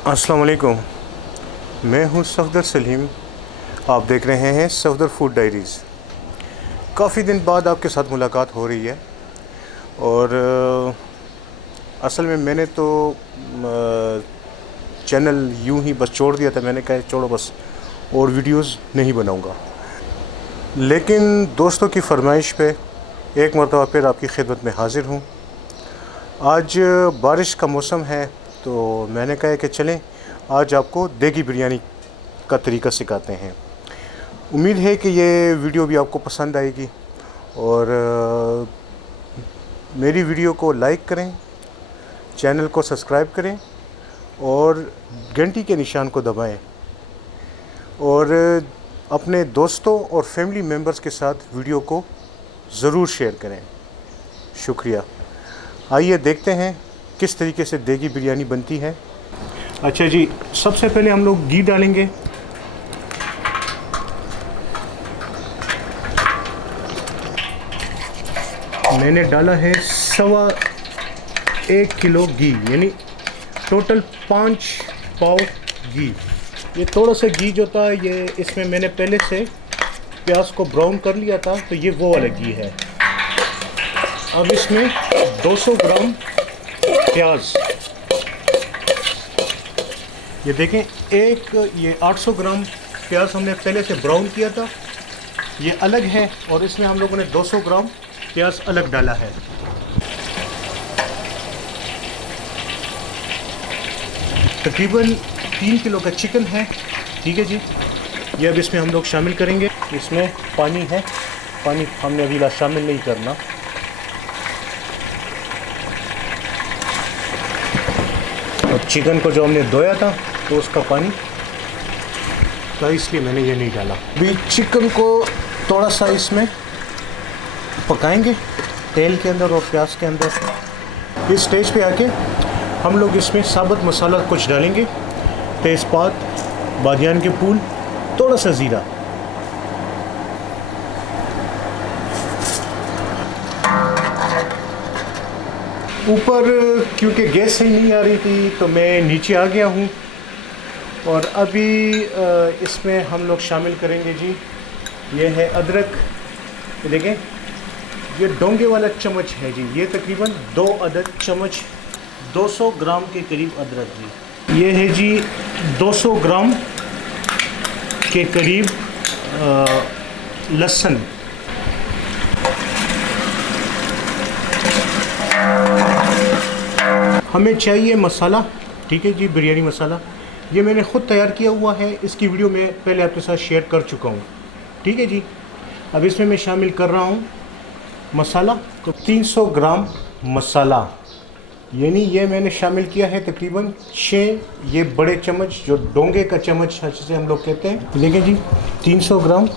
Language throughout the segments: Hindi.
अस्सलाम वालेकुम। मैं हूं सफदर सलीम। आप देख रहे हैं सफदर फूड डायरीज़। काफ़ी दिन बाद आपके साथ मुलाकात हो रही है और असल में मैंने तो चैनल यूं ही बस छोड़ दिया था। मैंने कहा छोड़ो बस, और वीडियोस नहीं बनाऊंगा। लेकिन दोस्तों की फरमाइश पे एक मरतबा फिर आपकी खिदमत में हाज़िर हूँ। आज बारिश का मौसम है तो मैंने कहा कि चलें आज आपको देगी बिरयानी का तरीका सिखाते हैं। उम्मीद है कि ये वीडियो भी आपको पसंद आएगी और मेरी वीडियो को लाइक करें, चैनल को सब्सक्राइब करें और घंटी के निशान को दबाएं और अपने दोस्तों और फैमिली मेम्बर्स के साथ वीडियो को ज़रूर शेयर करें। शुक्रिया। आइए देखते हैं किस तरीके से देगी बिरयानी बनती है। अच्छा जी, सबसे पहले हम लोग घी डालेंगे। मैंने डाला है 1.25 किलो घी, यानी टोटल 5 पाव घी। ये थोड़ा सा घी जो था ये इसमें मैंने पहले से प्याज को ब्राउन कर लिया था, तो ये वो वाला घी है। अब इसमें 200 ग्राम प्याज, ये देखें ये 800 ग्राम प्याज हमने पहले से ब्राउन किया था, ये अलग है और इसमें हम लोगों ने 200 ग्राम प्याज अलग डाला है। तकरीबन 3 किलो का चिकन है, ठीक है जी। ये अब इसमें हम लोग शामिल करेंगे। इसमें पानी है, पानी हमने अभी शामिल नहीं करना। और चिकन को जो हमने धोया था तो उसका पानी तो इसलिए मैंने ये नहीं डाला। अभी चिकन को थोड़ा सा इसमें पकाएंगे तेल के अंदर और प्याज के अंदर। इस स्टेज पे आके हम लोग इसमें साबुत मसाला कुछ डालेंगे, तेज़पात, बादियान के फूल, थोड़ा सा ज़ीरा। ऊपर क्योंकि गैस सही नहीं आ रही थी तो मैं नीचे आ गया हूँ और अभी इसमें हम लोग शामिल करेंगे जी, ये है अदरक। ये देखें, ये डोंगे वाला चम्मच है जी, ये तकरीबन 2 अदद चम्मच 200 ग्राम के करीब अदरक जी। ये है जी 200 ग्राम के करीब लहसुन। हमें चाहिए मसाला, ठीक है जी, बिरयानी मसाला। ये मैंने ख़ुद तैयार किया हुआ है, इसकी वीडियो मैं पहले आपके साथ शेयर कर चुका हूँ, ठीक है जी। अब इसमें मैं शामिल कर रहा हूँ मसाला। तो 300 ग्राम मसाला, यानी ये मैंने शामिल किया है तकरीबन 6 ये बड़े चम्मच, जो डोंगे का चम्मच जिसे हम लोग कहते हैं। देखिए जी, 300 ग्राम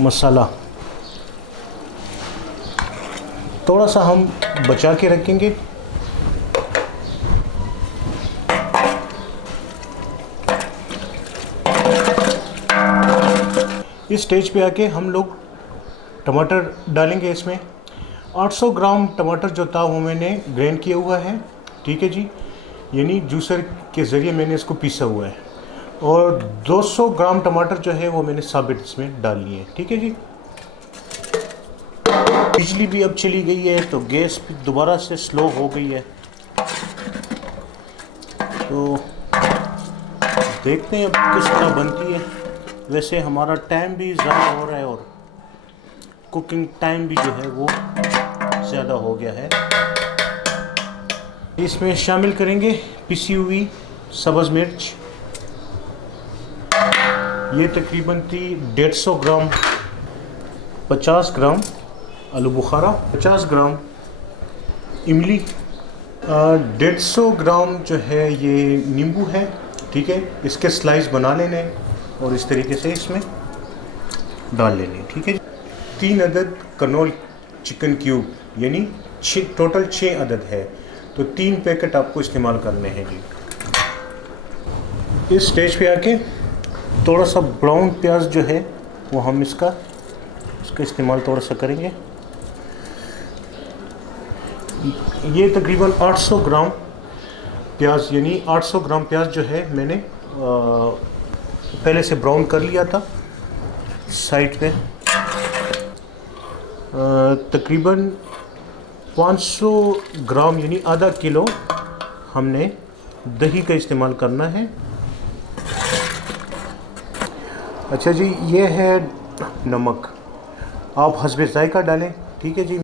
मसाला। थोड़ा सा हम बचा के रखेंगे। इस स्टेज पे आके हम लोग टमाटर डालेंगे इसमें। 800 ग्राम टमाटर जो था वो मैंने ग्राइंड किया हुआ है, ठीक है जी, यानी जूसर के ज़रिए मैंने इसको पीसा हुआ है। और 200 ग्राम टमाटर जो है वो मैंने साबित इसमें डाल लिए, ठीक है जी। बिजली भी अब चली गई है तो गैस भी दोबारा से स्लो हो गई है, तो देखते हैं अब किस तरह बनती है। वैसे हमारा टाइम भी ज़्यादा हो रहा है और कुकिंग टाइम भी जो है वो ज़्यादा हो गया है। इसमें शामिल करेंगे पिसी हुई सब्ज़ मिर्च, ये तकरीबन थी 150 ग्राम। 50 ग्राम आलू बुखारा, 50 ग्राम इमली, 150 ग्राम जो है ये नींबू है, ठीक है। इसके स्लाइस बना लेने और इस तरीके से इसमें डाल लेने, ठीक है। 3 अदद कनौल चिकन क्यूब, यानी टोटल 6 अदद है, तो 3 पैकेट आपको इस्तेमाल करने हैं जी। इस स्टेज पे आके थोड़ा सा ब्राउन प्याज जो है वो हम इसका इस्तेमाल थोड़ा सा करेंगे। ये तकरीबन 800 ग्राम प्याज यानी 800 ग्राम प्याज जो है मैंने पहले से ब्राउन कर लिया था साइड पे। तकरीबन 500 ग्राम यानी आधा किलो हमने दही का इस्तेमाल करना है। अच्छा जी, ये है नमक, आप हस्बे ज़ायका डालें, ठीक है जी।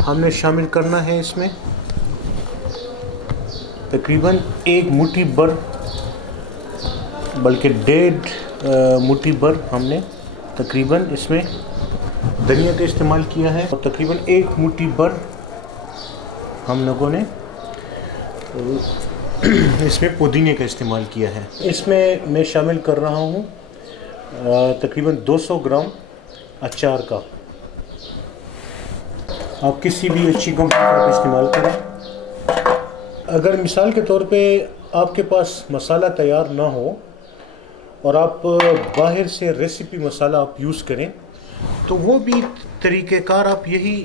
हमने शामिल करना है इसमें तकरीबन 1 मुट्ठी भर, बल्कि 1.5 मुट्ठी भर हमने तकरीबन इसमें धनिया का इस्तेमाल किया है, और तकरीबन 1 मुट्ठी भर हम लोगों ने इसमें पुदीने का इस्तेमाल किया है। इसमें मैं शामिल कर रहा हूँ तकरीबन 200 ग्राम अचार का। आप किसी भी अच्छी कंपनी का इस्तेमाल करें। अगर मिसाल के तौर पे आपके पास मसाला तैयार ना हो और आप बाहर से रेसिपी मसाला आप यूज़ करें, तो वो भी तरीक़ेकार आप यही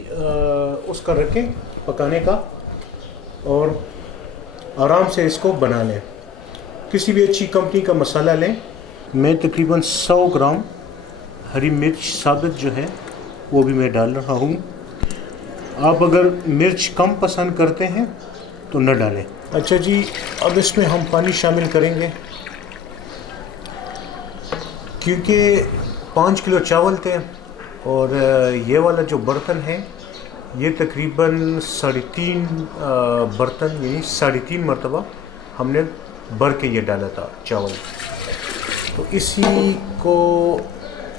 उसका रखें पकाने का, और आराम से इसको बना लें। किसी भी अच्छी कंपनी का मसाला लें। मैं तकरीबन 100 ग्राम हरी मिर्च साबित जो है वो भी मैं डाल रहा हूँ। आप अगर मिर्च कम पसंद करते हैं तो न डालें। अच्छा जी, अब इसमें हम पानी शामिल करेंगे, क्योंकि 5 किलो चावल थे और ये वाला जो बर्तन है ये तकरीबन 3.5 बर्तन यानी 3.5 मरतबा हमने भर के ये डाला था चावल। तो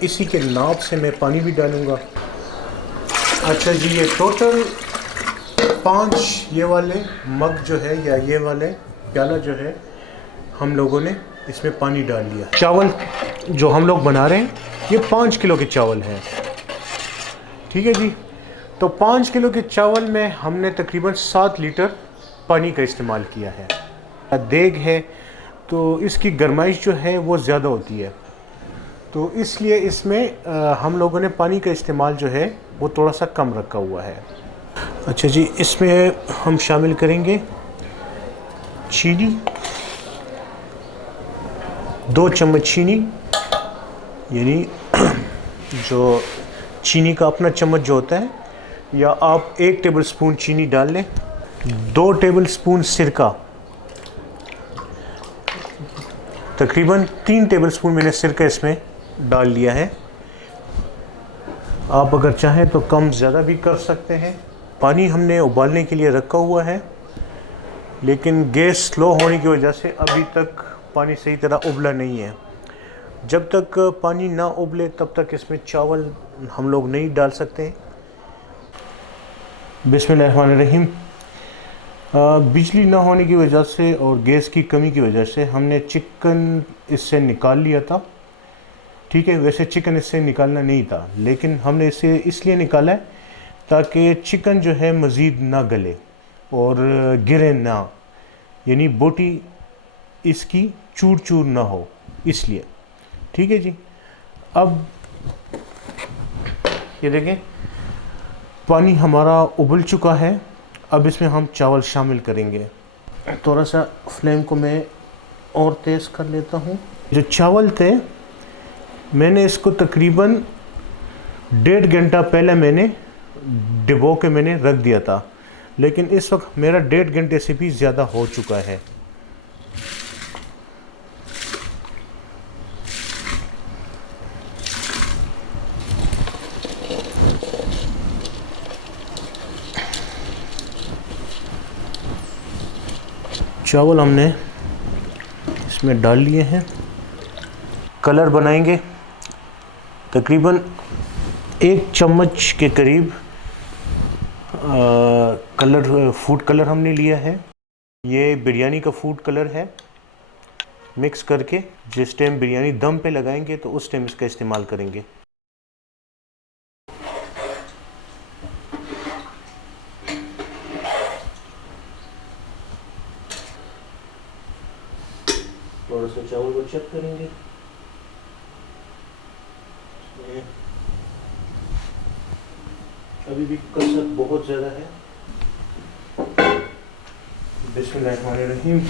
इसी के नाप से मैं पानी भी डालूँगा। अच्छा जी, ये टोटल 5 ये वाले मग जो है या ये वाले प्याला जो है हम लोगों ने इसमें पानी डाल लिया। चावल जो हम लोग बना रहे हैं ये 5 किलो के चावल हैं, ठीक है जी। तो 5 किलो के चावल में हमने तकरीबन 7 लीटर पानी का इस्तेमाल किया है। देग है तो इसकी गर्माइश जो है वो ज़्यादा होती है, तो इसलिए इसमें हम लोगों ने पानी का इस्तेमाल जो है वो थोड़ा सा कम रखा हुआ है। अच्छा जी, इसमें हम शामिल करेंगे चीनी, 2 चम्मच चीनी, यानी जो चीनी का अपना चम्मच जो होता है, या आप 1 टेबल स्पून चीनी डाल लें। 2 टेबल स्पून सिरका, तकरीबन 3 टेबल स्पून मैंने सिरका इसमें डाल लिया है। आप अगर चाहें तो कम ज़्यादा भी कर सकते हैं। पानी हमने उबालने के लिए रखा हुआ है, लेकिन गैस स्लो होने की वजह से अभी तक पानी सही तरह उबला नहीं है। जब तक पानी ना उबले तब तक इसमें चावल हम लोग नहीं डाल सकते। बिस्मिल्लाहिर्रहमानिर्रहीम। बिजली ना होने की वजह से और गैस की कमी की वजह से हमने चिकन इससे निकाल लिया था, ठीक है। वैसे चिकन इससे निकालना नहीं था, लेकिन हमने इसे इसलिए निकाला है ताकि चिकन जो है मज़ीद ना गले और गिरे ना, यानी बोटी इसकी चूर चूर ना हो, इसलिए, ठीक है जी। अब ये देखें पानी हमारा उबल चुका है। अब इसमें हम चावल शामिल करेंगे। थोड़ा सा फ्लेम को मैं और तेज़ कर लेता हूँ। जो चावल थे मैंने इसको तकरीबन 1.5 घंटा पहले मैंने डिबो के मैंने रख दिया था, लेकिन इस वक्त मेरा 1.5 घंटे से भी ज़्यादा हो चुका है। चावल हमने इसमें डाल लिए हैं। कलर बनाएंगे, तकरीबन 1 चम्मच के करीब फूड कलर हमने लिया है। ये बिरयानी का फूड कलर है। मिक्स करके जिस टाइम बिरयानी दम पे लगाएंगे तो उस टाइम इसका इस्तेमाल करेंगे। थोड़ा सा चावल को चेक करेंगे। अभी भी कसरत बहुत ज़्यादा है। बिस्मिल्लाहिर्रहमानिर्रहीम।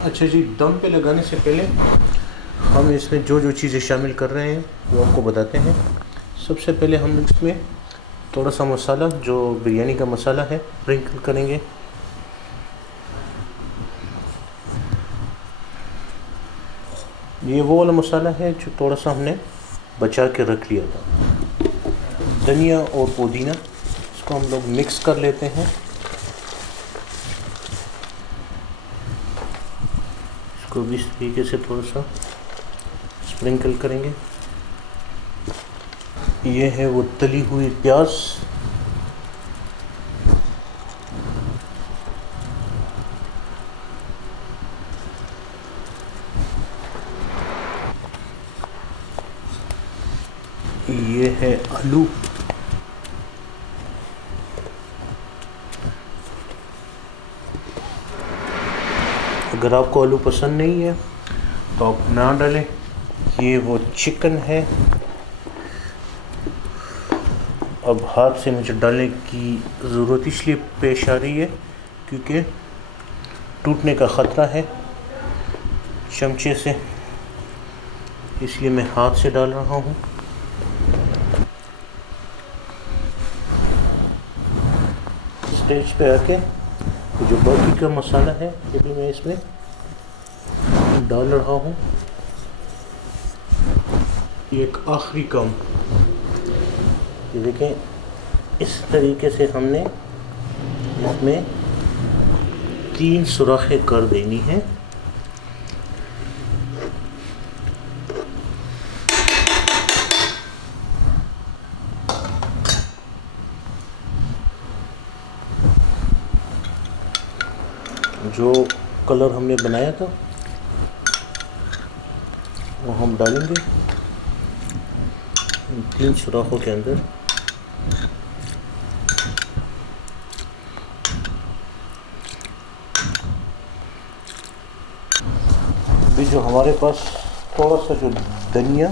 अच्छा जी, दम पे लगाने से पहले हम इसमें जो जो चीज़ें शामिल कर रहे हैं वो आपको बताते हैं। सबसे पहले हम इसमें थोड़ा सा मसाला, जो बिरयानी का मसाला है, स्प्रिंकल करेंगे। ये वो वाला मसाला है जो थोड़ा सा हमने बचा के रख लिया था। धनिया और पुदीना, इसको हम लोग मिक्स कर लेते हैं। इसको भी इस तरीके से थोड़ा सा स्प्रिंकल करेंगे। ये है वो तली हुई प्याज, ये है आलू, अगर आपको आलू पसंद नहीं है तो आप ना डालें। ये वो चिकन है। अब हाथ से मुझे डालने की ज़रूरत इसलिए पेश आ रही है क्योंकि टूटने का ख़तरा है चमचे से, इसलिए मैं हाथ से डाल रहा हूँ। स्टेज पे आके जो बाकी का मसाला है ये भी मैं इसमें डाल रहा हूँ। ये एक आखिरी काम, ये देखें, इस तरीके से हमने इसमें 3 सुराखें कर देनी है। जो कलर हमने बनाया था वो हम डालेंगे इन 3 सुराखों के अंदर। अभी जो हमारे पास थोड़ा सा जो धनिया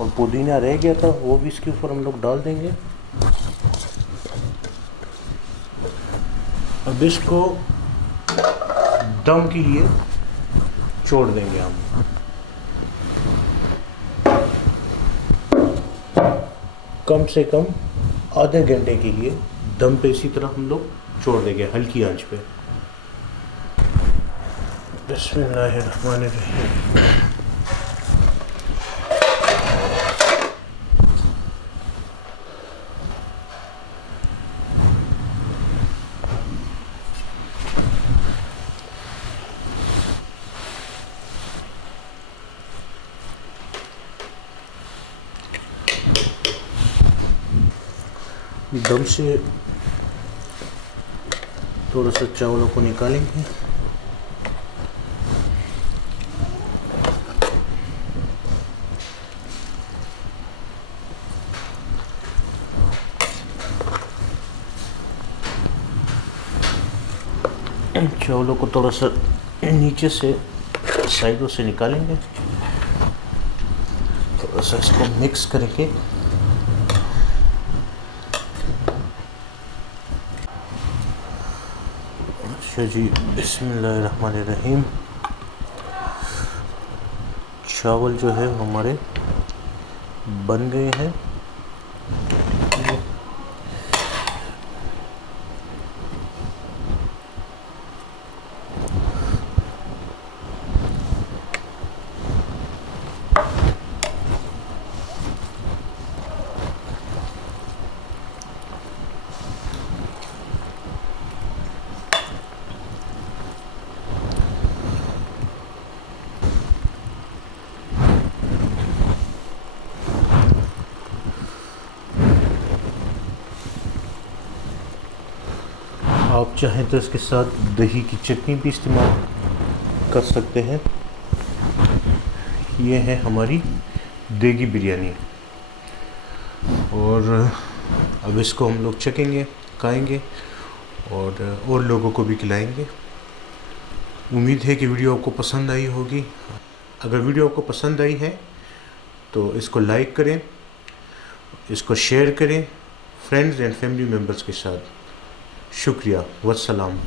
और पुदीना रह गया था वो भी इसके ऊपर हम लोग डाल देंगे। अब इसको दम के लिए छोड़ देंगे हम। कम से कम आधे घंटे के लिए दम पे इसी तरह हम लोग छोड़ देंगे हल्की आंच पे। बिस्मिल्लाहिर्रहमानिर्रहीम। दम से थोड़ा सा चावलों को निकालेंगे। चावलों को थोड़ा सा नीचे से साइडों से निकालेंगे, थोड़ा सा इसको मिक्स करेंगे। अच्छा जी, बिस्मिल्लाहिर्रहमानिर्रहीम। चावल जो है हमारे बन गए हैं। आप चाहें तो इसके साथ दही की चटनी भी इस्तेमाल कर सकते हैं। ये है हमारी देगी बिरयानी, और अब इसको हम लोग चखेंगे, खाएंगे और लोगों को भी खिलाएंगे। उम्मीद है कि वीडियो आपको पसंद आई होगी। अगर वीडियो आपको पसंद आई है तो इसको लाइक करें, इसको शेयर करें फ्रेंड्स एंड फैमिली मेम्बर्स के साथ। शुक्रिया, वस्सलाम।